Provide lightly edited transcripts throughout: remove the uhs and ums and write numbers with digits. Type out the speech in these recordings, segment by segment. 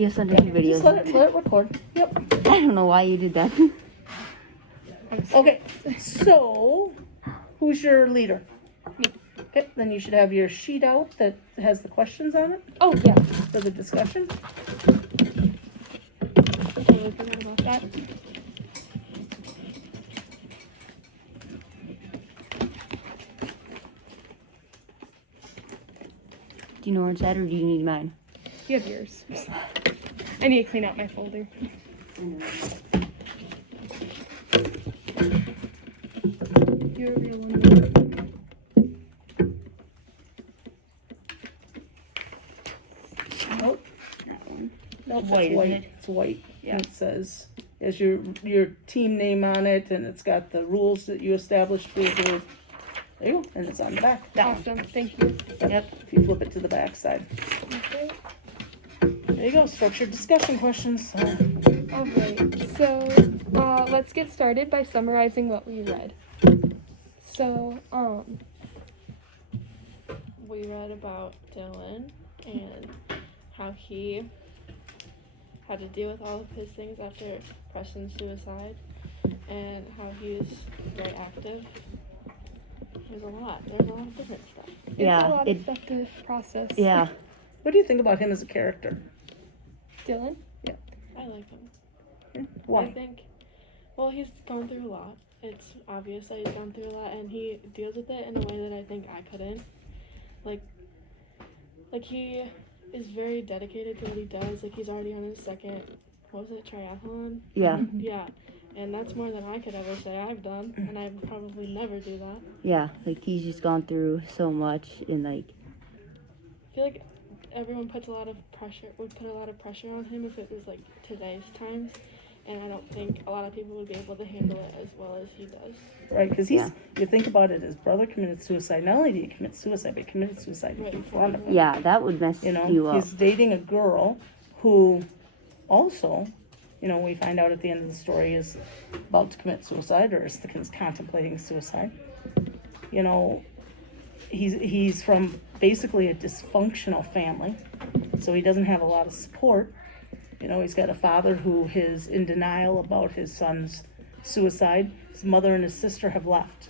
Yes, under the videos. Just let it record. Yep. I don't know why you did that. Okay, so who's your leader? Me. Okay, then you should have your sheet out that has the questions on it Oh, yeah. for the discussion. I totally forgot about that. Do you know where it's at, or do you need mine? You have yours. I need to clean out my folder. You're a real one. Nope. Nope, White, it's white. isn't it? It's white. Yeah. And it says, there's your team name on it, and it's got the rules that you established for the group. There you go, and it's on the back. That one. Awesome. Thank you. Yep, if you flip it to the back side. Okay. There you go, structured discussion questions. All right. So let's get started by summarizing what we read. So we read about Dylan and how he had to deal with all of his things after Preston's suicide, and how he's very active. There's a lot of different stuff. it's Yeah, a lot of stuff to process. Yeah. What do you think about him as a character? Dylan? I like him. I Why? think, well, he's gone through a lot. It's obvious that he's gone through a lot, and he deals with it in a way that I think I couldn't. Like he is very dedicated to what he does. Like, he's already on his second, what was it, triathlon? Yeah. Yeah, and that's more than I could ever say I've done, and I would probably never do that. Yeah. Like, he's just gone through so much, and like, I feel like everyone would put a lot of pressure on him if it was like today's times, and I don't think a lot of people would be able to handle it as well as he does. Right, because Yeah. you think about it, his brother committed suicide. Not only did he commit suicide, but he committed suicide Right in front of him. yeah, that would mess You know, you up. he's dating a girl who also, we find out at the end of the story is about to commit suicide, or is contemplating suicide. He's from basically a dysfunctional family, so he doesn't have a lot of support. He's got a father who is in denial about his son's suicide. His mother and his sister have left.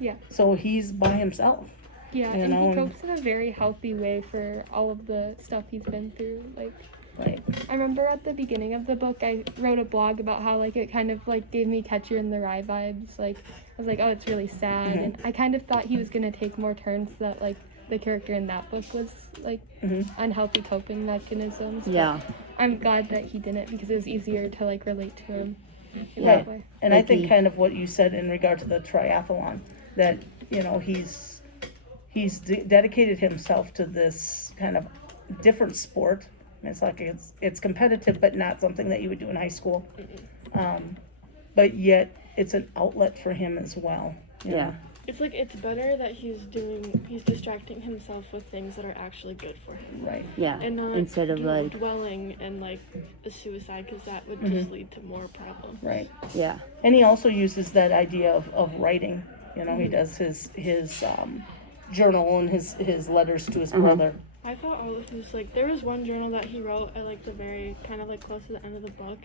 Yeah. So he's by himself. Yeah, You and know, he and- copes in a very healthy way for all of the stuff he's been through. Like, Right. I remember at the beginning of the book, I wrote a blog about how, like, it kind of, like, gave me Catcher in the Rye vibes. Like, I was like, oh, it's really sad. Mhm. And I kind of thought he was going to take more turns that, like, the character in that book was, like, Mhm. unhealthy coping mechanisms. But Yeah. I'm glad that he didn't, because it was easier to, like, relate to him in Yeah. that way. And I Like think he- kind of what you said in regard to the triathlon, that, he's dedicated himself to this kind of different sport. It's like it's competitive, but not something that you would do in high school. But yet it's an outlet for him as well. you know? Yeah. It's like, it's better that he's distracting himself with things that are actually good for him, Right. Yeah. and not Instead of like, dwelling in like a suicide, because that would Mhm. just lead to more problems. Right. yeah. And he also uses that idea of writing. He does his journal and his letters to his brother. I thought all of his, like, there was one journal that he wrote at like the very kind of like close to the end of the book,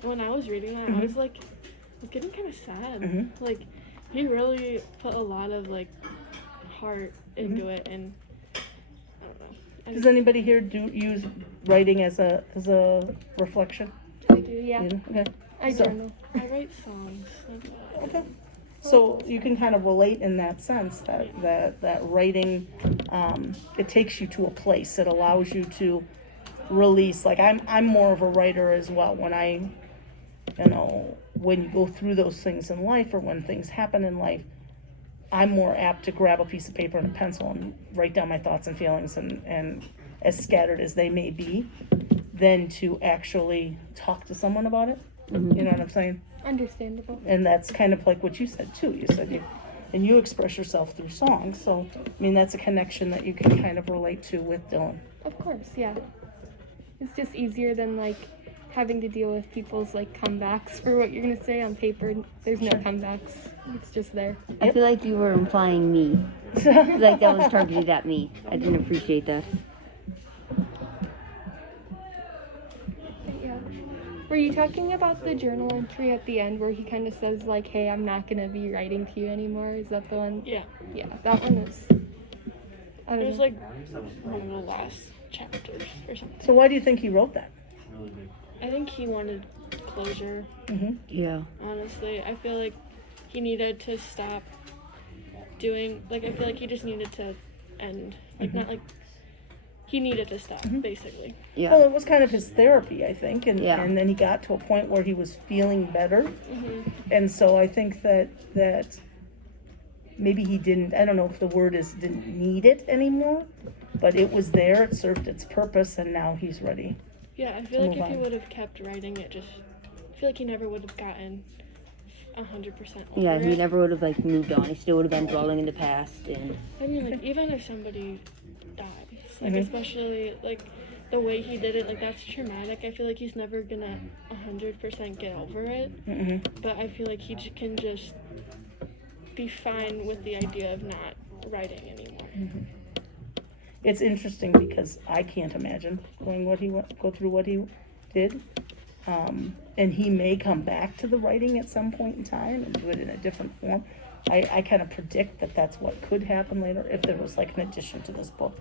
and when I was reading that, I was like, I was getting kind of sad. Mhm. Like, he really put a lot of like heart into it, and I don't know. Does anybody here use writing as a reflection? I do, yeah. Okay. I So- journal. I write songs. That's all. Okay. So you can kind of relate in that sense that writing, it takes you to a place. It allows you to release. Like I'm more of a writer as well. When you go through those things in life, or when things happen in life, I'm more apt to grab a piece of paper and a pencil and write down my thoughts and feelings, and as scattered as they may be, than to actually talk to someone about it. Mhm. You know what I'm saying? Understandable. And that's kind of like what you said too. You said you express yourself through songs. So, that's a connection that you can kind of relate to with Dylan. Of course, yeah. It's just easier than, like, having to deal with people's, like, comebacks for what you're going to say on paper. There's no comebacks. It's just there. I feel like you were implying me. I feel like that was targeted at me. I didn't appreciate that. Were you talking about the journal entry at the end where he kind of says like, "Hey, I'm not gonna be writing to you anymore"? Is that the one? Yeah. Yeah, that one is. I It don't was know. like one of the last chapters or something. So why do you think he wrote that? I think he wanted closure, Yeah. honestly. I feel like he needed to stop doing, like, I feel like he just needed to end. Like, not like, he needed to stop, basically. Yeah. Well, it was kind of his therapy, I think, and Yeah. and then he got to a point where he was feeling better, Mm-hmm. and so I think that maybe he didn't. I don't know if the word is didn't need it anymore, but it was there. It served its purpose, and now he's ready. Yeah, I feel To like move if he on. would have kept writing it, I feel like he never would have gotten 100% over Yeah, it. he never would have like moved on. He still would have been dwelling in the past, and I mean, like, even if somebody dies, like, Mhm. especially, like, the way he did it, like, that's traumatic. I feel like he's never gonna 100% get over it, but I feel like he can just be fine with the idea of not writing anymore. It's interesting because I can't imagine go through what he did, and he may come back to the writing at some point in time and do it in a different form. I kind of predict that that's what could happen later if there was like an addition to this book,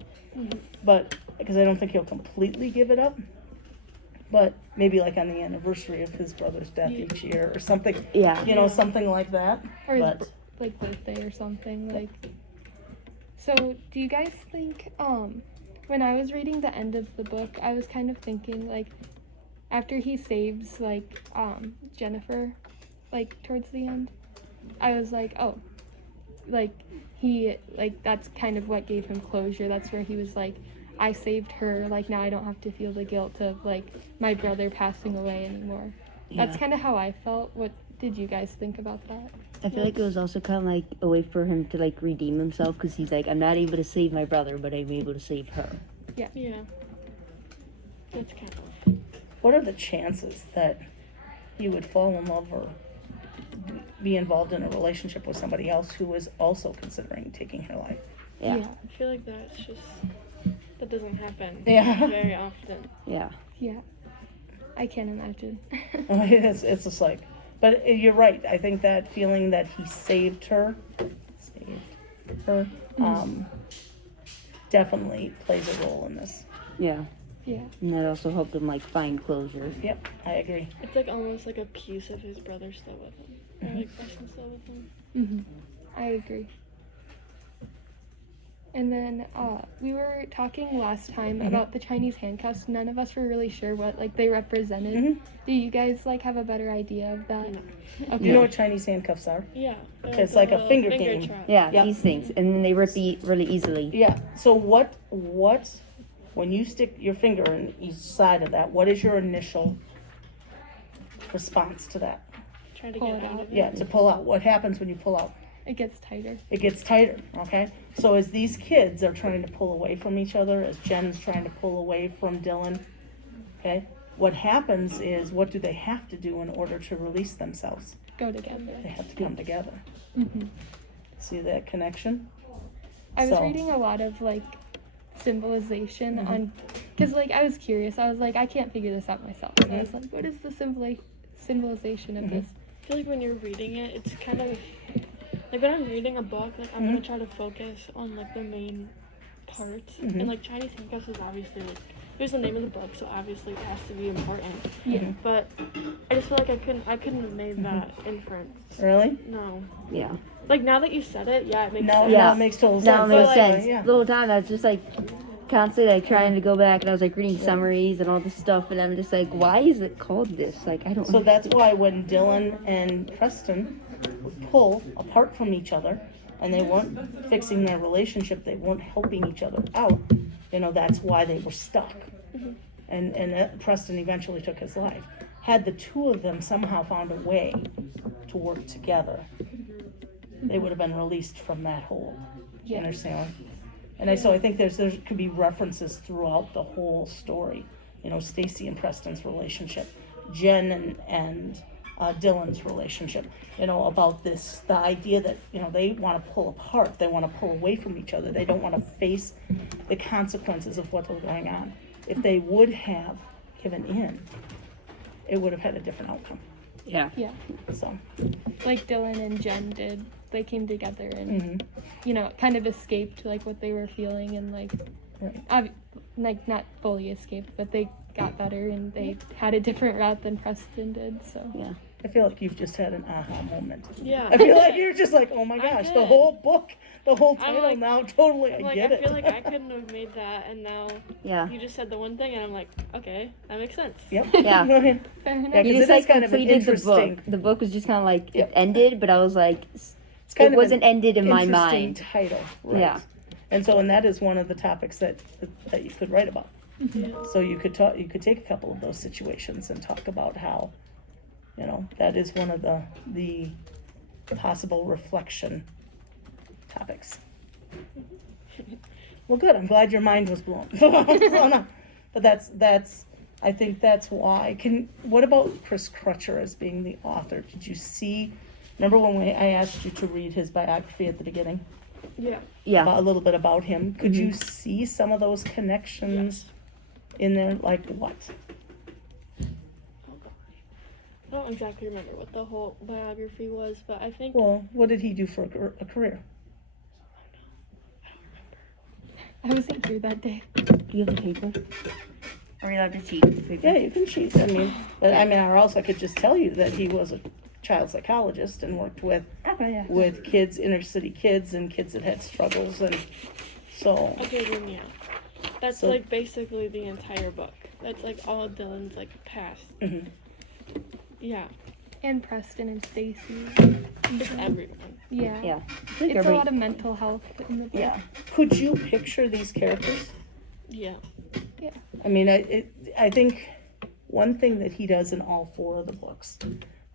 but because I don't think he'll completely give it up, but maybe like on the anniversary of his brother's death each year or something, yeah. you know, something like that. Or his But like birthday or something like. So, do you guys think when I was reading the end of the book, I was kind of thinking like after he saves like Jennifer like towards the end, I was like, oh, like he like that's kind of what gave him closure. That's where he was like, I saved her, like now I don't have to feel the guilt of like my brother passing away anymore. That's Yeah. kind of how I felt. What did you guys think about that? I feel like it was also kind of like a way for him to like redeem himself because he's like, I'm not able to save my brother, but I'm able to save her. Yeah. That's kind of. what are the chances that he would fall in love or be involved in a relationship with somebody else who is also considering taking her life? Yeah. I feel like that doesn't happen Yeah. very often. Yeah. Yeah, I can't imagine. It's just like, but you're right. I think that feeling that he saved her, definitely plays a role in this. Yeah. Yeah. And that also helped him like find closure. Yep, I agree. It's like almost like a piece of his brother still with him. Or like Preston still with him. I agree. And then we were talking last time about the Chinese handcuffs. None of us were really sure what like they represented. Do you guys like have a better idea of that? No. Okay. You know what Chinese handcuffs are? Yeah. It's like a little finger game. trap. Yeah, Yeah. these things. And then they rip really easily. Yeah. So what, when you stick your finger in each side of that, what is your initial response to that? Try to Pull get it out out. of it. Yeah, to pull out. What happens when you pull out? It gets tighter. It gets tighter, okay? So as these kids are trying to pull away from each other, as Jen's trying to pull away from Dylan, okay, what happens is, what do they have to do in order to release themselves? Go together. They have to come together. Mm-hmm. See that connection? I was So- reading a lot of like symbolization on, because like I was curious. I was like, I can't figure this out myself. So I was like, what is the symbolization of this? I feel like when you're reading it, it's kind of like when I'm reading a book, like I'm gonna try to focus on like the main parts. And like Chinese handcuffs is obviously like here's the name of the book, so obviously it has to be important. Yeah. But I just feel like I couldn't have made that inference. Really? No. Yeah. Like now that you said it, yeah, it makes Now, sense. Yeah. now it makes total sense. Now it makes But, sense. yeah. The whole time I was just like constantly like trying to go back and I was like reading summaries and all this stuff and I'm just like, why is it called this? Like I don't So that's why when Dylan and Preston would pull apart from each other and they weren't fixing their relationship, they weren't helping each other out, you know, that's why they were stuck. And Preston eventually took his life. Had the two of them somehow found a way to work together, they would have been released from that hold. You Yeah. understand? And so I think there could be references throughout the whole story. You know, Stacy and Preston's relationship, Jen and Dylan's relationship. You know, about this, the idea that, you know, they want to pull apart, they want to pull away from each other, they don't want to face the consequences of what's going on. If they would have given in, it would have had a different outcome. Yeah. Yeah. So, Like Dylan and Jen did. They came together and, mhm. you know, kind of escaped like what they were feeling and like, Right. like not fully escaped, but they got better and they had a different route than Preston did. So Yeah. I feel like you've just had an aha moment. Yeah. I feel like you're just like, oh my I gosh, the did. whole book, the whole I'm title like- now, totally, I Like, get I it. feel like I couldn't have made that, and now Yeah. you just said the one thing, and I'm like, okay, that makes sense. Yep. Yeah. fair enough. Yeah, You 'cause just it is like kind of an completed the interesting- book. The book was just kind of like Yep. it ended, but I was like, It's kind it of wasn't an ended in my interesting mind. title, right? Yeah. And so, and that is one of the topics that you could write about. Yeah. So you could take a couple of those situations and talk about how, you know, that is one of the possible reflection topics. Well, good. I'm glad your mind was blown. So, no. But that's I think that's why. What about Chris Crutcher as being the author? Did you see? Remember when I asked you to read his biography at the beginning? Yeah. Yeah. A little bit about him. Could you Mhm. see some of those connections in there? Like what? I don't exactly remember what the whole biography was, but I think Well, what did he do for a career? I wasn't here that day. Do you have the paper? Are you allowed to cheat with the paper? Yeah, you can cheat. I mean, or else I could just tell you that he was a child psychologist and worked with Okay, yeah. kids, inner city kids, and kids that had struggles, and so okay, then yeah, that's So- like basically the entire book. That's like all Dylan's like past. mhm. Yeah, And Preston and Stacy. just everyone. Yeah. Yeah. It's a lot of mental health in the book. Yeah. Could you picture these characters? Yeah. I mean, I think one thing that he does in all four of the books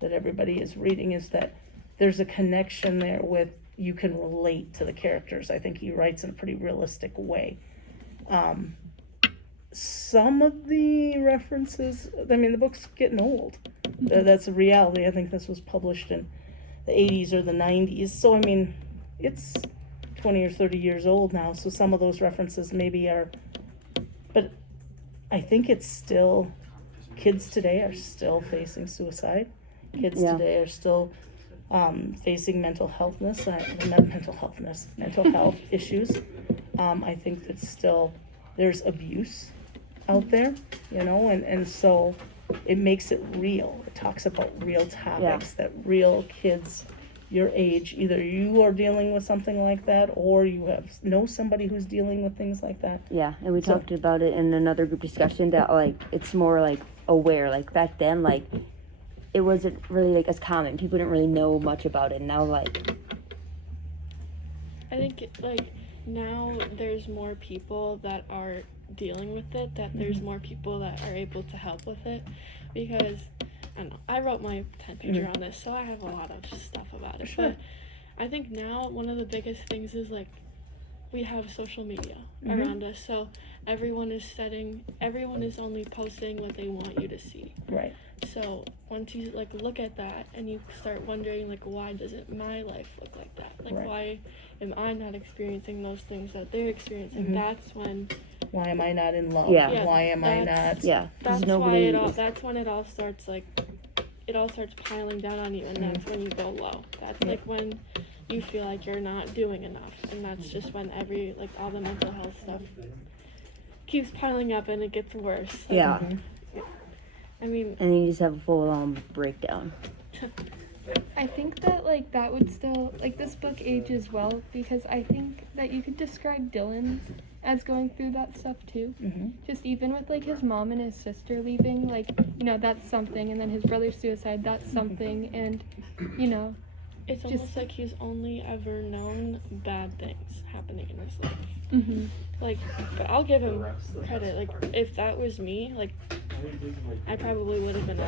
that everybody is reading is that there's a connection there with you can relate to the characters. I think he writes in a pretty realistic way. Some of the references, I mean, the book's getting old. That's a reality. I think this was published in the 80s or the 90s. So, I mean, it's 20 or 30 years old now. So some of those references maybe are, but I think it's still, kids today are still facing suicide. Kids Yeah. today are still facing mental health issues. I think that still there's abuse out there, you know, and so it makes it real. It talks about real topics that real kids your age, either you are dealing with something like that or you know somebody who's dealing with things like that. Yeah, and we So- talked about it in another group discussion that like it's more like aware. Like back then, like it wasn't really like as common. People didn't really know much about it. Now, like I think like now there's more people that are dealing with it, that there's more people that are able to help with it, because I don't know, I wrote my 10-pager on this, so I have a lot of stuff about it. Sure. But I think now one of the biggest things is like we have social media around us, so everyone is only posting what they want you to see. Right. So once you like look at that and you start wondering like, why doesn't my life look like that? Like Right. why am I not experiencing those things that they're experiencing? That's when Why am I not in love? Yeah. Why am I That's- not? yeah, 'cause that's nobody. that's when it all starts like it all starts piling down on you, and that's when you go low. That's Yeah. like when you feel like you're not doing enough, and that's just when all the mental health stuff keeps piling up and it gets worse. Like, Yeah, Mhm. I mean, and then you just have a full breakdown. I think that like that would still like this book ages well because I think that you could describe Dylan as going through that stuff too. Mhm. Just even with like his mom and his sister leaving, like, you know, that's something, and then his brother's suicide, that's something, and you know, it's Just- almost like he's only ever known bad things happening in his life. mm-hmm. Like, but I'll give him credit. Like, if that was me, like, I probably would have been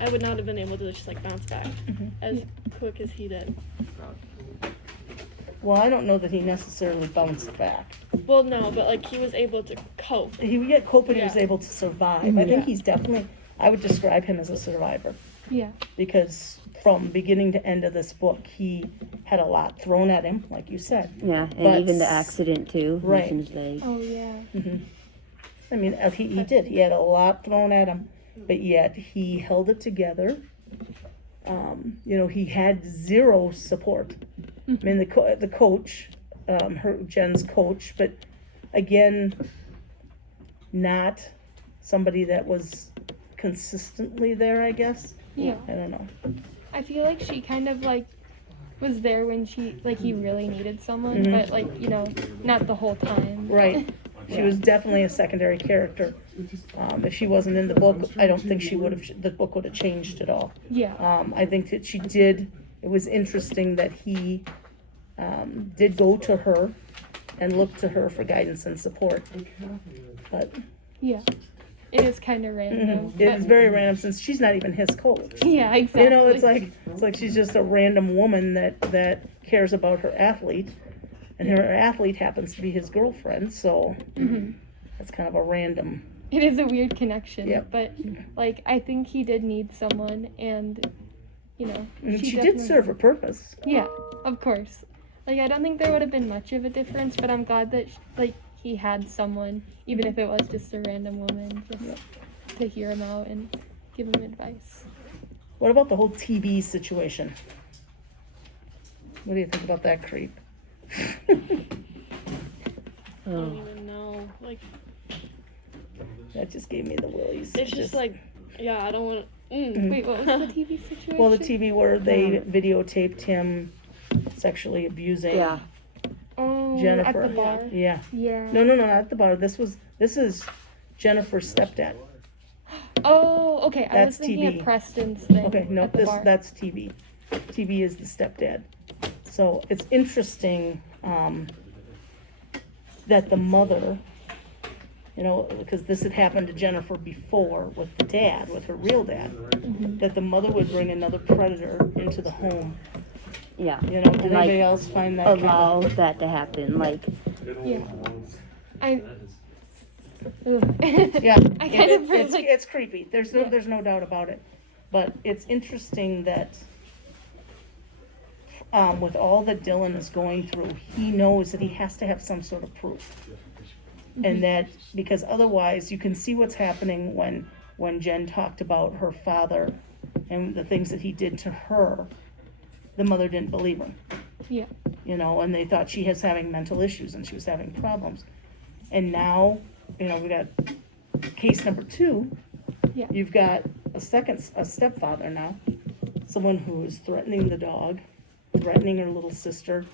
I would not have been able to just like bounce back as quick as he did. Well, I don't know that he necessarily bounced back. Well, no, but like he was able to cope. He would get cope and he was Yeah. able to survive. I think Yeah. he's definitely, I would describe him as a survivor Yeah. because from beginning to end of this book, he had a lot thrown at him, like you said. Yeah, and But even the s- accident too. Right. His leg. Oh yeah. Mhm. I mean, he did. He had a lot thrown at him, but yet he held it together. He had zero support. I mean, the coach, Jen's coach, but again, not somebody that was consistently there, I guess. Yeah. I don't know. I feel like she kind of like was there when he really needed someone, but not the whole time. Right. She was definitely a secondary character. If she wasn't in the book, I don't think the book would have changed at all. Yeah. I think that she did. It was interesting that he did go to her and look to her for guidance and support. But Yeah. It is kind of random. it is very random since she's not even his coach. Yeah, exactly. It's like she's just a random woman that cares about her athlete, and her athlete happens to be his girlfriend. So that's kind of a random. It is a weird connection. Yep. But I think he did need someone, and She did serve a purpose. Yeah, of course. I don't think there would have been much of a difference, but I'm glad that he had someone, even if it was just a random woman, just to hear him out and give him advice. What about the whole TV situation? What do you think about that creep? I don't even know. That just gave me the willies. It's just I don't want to. Wait, what was the TV situation? Well, the TV where they videotaped him sexually abusing Jennifer. At the bar. Yeah. Yeah. No, not at the bar. This is Jennifer's stepdad. Oh, okay. I was That's thinking TV. of Preston's thing. Okay, no, at the bar. that's TV. TV is the stepdad. So it's interesting that the mother, because this had happened to Jennifer before with the dad, with her real dad, that the mother would bring another predator into the home. Yeah. Did anybody else find that allow that to happen? Yeah. Ugh. Yeah, I kind of it's creepy. There's no doubt about it. But it's interesting that with all that Dylan is going through, he knows that he has to have some sort of proof. And that, because otherwise you can see what's happening when Jen talked about her father and the things that he did to her, the mother didn't believe her. Yeah. And they thought she was having mental issues and she was having problems. And now, we got case number 2. Yeah. You've got a stepfather now, someone who is threatening the dog, threatening her little sister.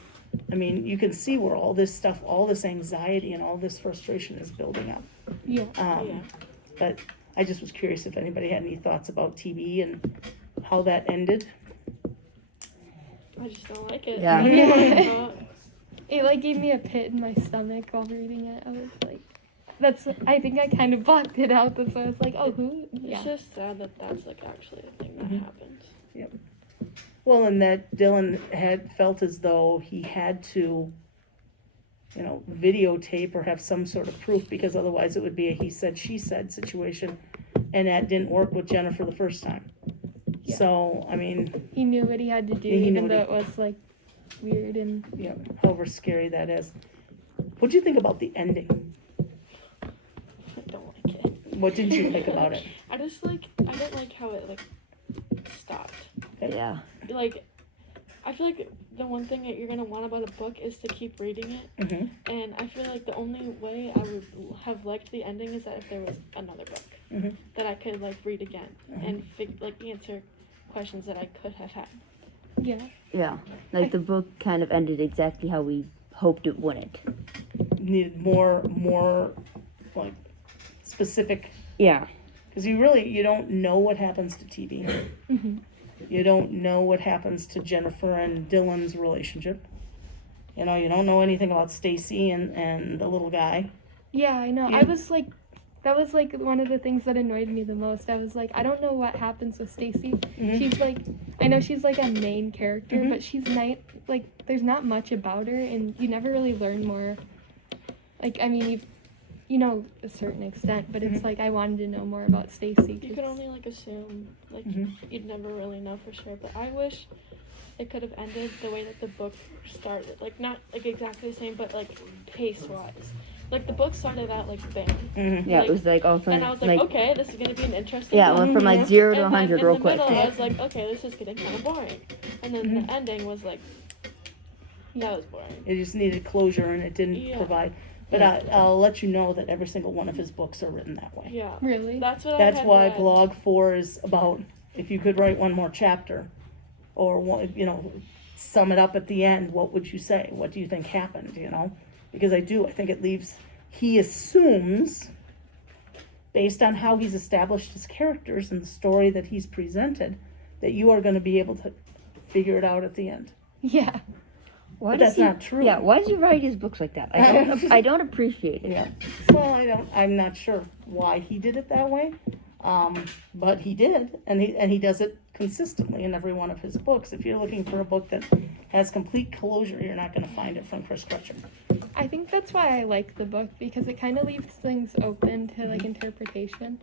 I mean, you can see where all this stuff, all this anxiety and all this frustration is building up. Yeah. But I just was curious if anybody had any thoughts about TV and how that ended. I just don't like it. Yeah. Yeah. It gave me a pit in my stomach while reading it. I was like, I think I kind of blocked it out. That's why I was like, oh, who? Yeah. It's just sad that that's actually a thing that happens. Yep. Well, and that Dylan had felt as though he had to, videotape or have some sort of proof, because otherwise it would be a he said, she said situation. And that didn't work with Jennifer the first time. Yeah. So, I mean. He knew what he had to do, He knew even though what it was weird and. Yeah, however scary that is. What'd you think about the ending? I don't like it. What didn't you like about it? I didn't like how it stopped. Yeah. I feel like the one thing that you're gonna want about a book is to keep reading it. Mm-hmm. And I feel like the only way I would have liked the ending is that if there was another book that I could read again and answer questions that I could have had. Yeah. Yeah. The book kind of ended exactly how we hoped it wouldn't. Needed more specific. Yeah. Because you don't know what happens to TV. Mm-hmm. You don't know what happens to Jennifer and Dylan's relationship. You don't know anything about Stacy and the little guy. Yeah, I know. Yeah. I was that was one of the things that annoyed me the most. I was I don't know what happens with Stacy. Mm-hmm. She's I know she's a main character, Mm-hmm. but she's not there's not much about her, and you never really learn more. I mean, you know a certain extent, but it's I wanted to know more about Stacy. You could only assume you'd never really know for sure. But I wish it could have ended the way that the book started. Not exactly the same, but pace wise. like the book started out like bam. Mhm. Yeah, Like, it was like all And I was like, okay, this is gonna be an interesting Yeah, it book. went from like Mhm. 0 to And 100 then real in the quick. middle, I was like, okay, this is getting kind of boring. And then the ending was like, that was boring. It just needed closure, and it didn't Yeah. provide. But I'll let you know that every single one of his books are written that way. Yeah. Really? That's what That's I had why read. blog 4 is about, if you could write one more chapter, or one, sum it up at the end, what would you say? What do you think happened? Because I think it leaves. He assumes, based on how he's established his characters and the story that he's presented, that you are going to be able to figure it out at the end. Yeah. Why But does that's he- not true. Yeah, why does he write his books like that? I don't appreciate it. Yeah. Well, I'm not sure why he did it that way, but he did, and he does it consistently in every one of his books. If you're looking for a book that has complete closure, you're not going to find it from Chris Crutcher. I think that's why I like the book, because it kind of leaves things open to like interpretation.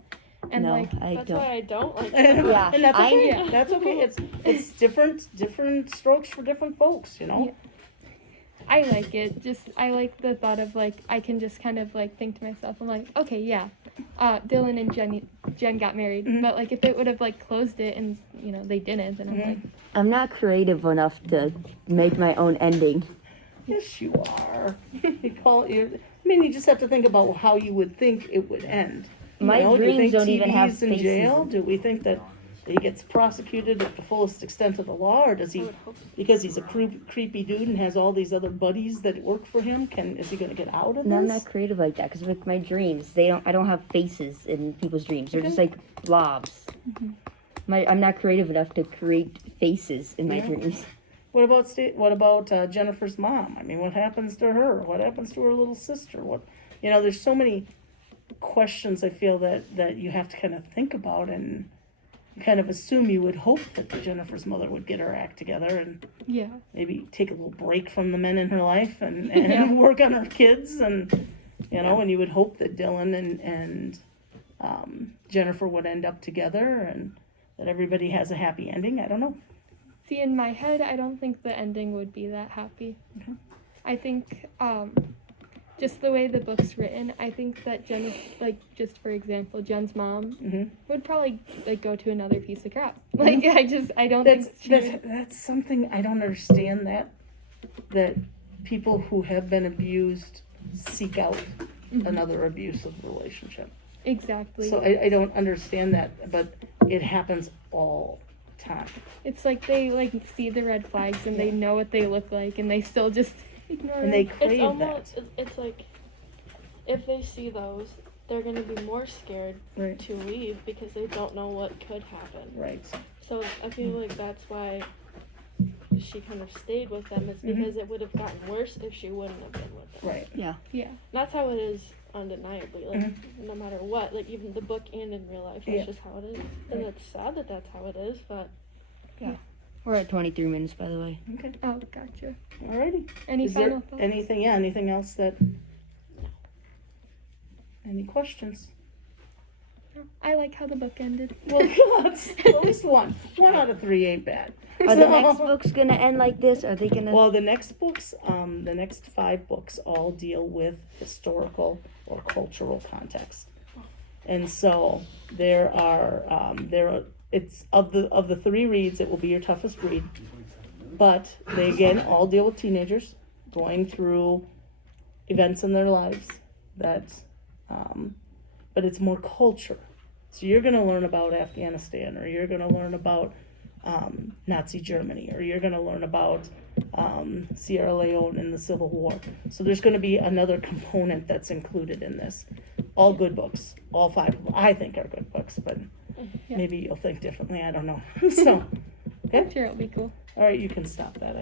And No, like, I That's don't. why I don't like Yeah, And that's okay. Yeah. That's okay. It's different strokes for different folks. Yeah. I like it. Just I like the thought of like I can just kind of like think to myself, I'm like, okay, yeah, Dylan and Jen got married, Mhm. but like if it would have like closed it and they didn't, then I'm Mhm. like, I'm not creative enough to make my own ending. Yes, you are. You just have to think about how you would think it would end. My do you dreams think don't even have TV's in faces. jail? Do we think that he gets prosecuted at the fullest extent of the law, or does I he, would hope so. because he's a creepy dude and has all these other buddies that work for him? Is he going to get out of No, I'm this? not creative like that because with my dreams, I don't have faces in people's dreams. They're just Okay. like blobs. I'm not creative enough to create faces in my Yeah. dreams. What about Jennifer's mom? I mean, what happens to her? What happens to her little sister? There's so many questions I feel that you have to kind of think about, and you kind of assume, you would hope that Jennifer's mother would get her act together and yeah, maybe take a little break from the men in her life and Yeah. work on her kids, and and you would hope that Dylan and Jennifer would end up together and that everybody has a happy ending. I don't know. See, in my head, I don't think the ending would be that happy. Okay. I think just the way the book's written, I think that Jen, like just for example, Jen's mom Mhm. would probably like go to another piece of crap. Like I don't That's think she would. that's something I don't understand, that people who have been abused seek out another abusive relationship. Exactly. So I don't understand that, but it happens all the time. It's like they like see the red flags and they know what they look like and they still just ignore And they them. crave It's that. almost, it's like, if they see those, they're gonna be more scared Right. to leave because they don't know what could happen. Right. So I feel like that's why she kind of stayed with them, is Mhm. because it would have gotten worse if she wouldn't have been with them. Right. Yeah. That's how it is undeniably, like Mm-hmm. no matter what, like even the book and in real life, Yeah. that's just how it is. And it's sad that that's how it is, but We're at 23 minutes, by the way. Okay. Oh, gotcha. Alrighty. Any Is there final thoughts? anything else that? Any questions? I like how the book ended. Well, good. At least one. 1 out of 3 ain't bad. Are the next books gonna end like this? Are they gonna? Well, the next books, the next 5 books all deal with historical or cultural context, and so it's of the 3 reads, it will be your toughest read, but they again all deal with teenagers going through events in their lives but it's more culture. So you're going to learn about Afghanistan, or you're going to learn about Nazi Germany, or you're going to learn about Sierra Leone in the Civil War. So there's going to be another component that's included in this. All good books. All 5 of them, I think, are good books, but Yeah. maybe you'll think differently. I don't know. So, I'm sure it'll be cool. all right, you can stop that.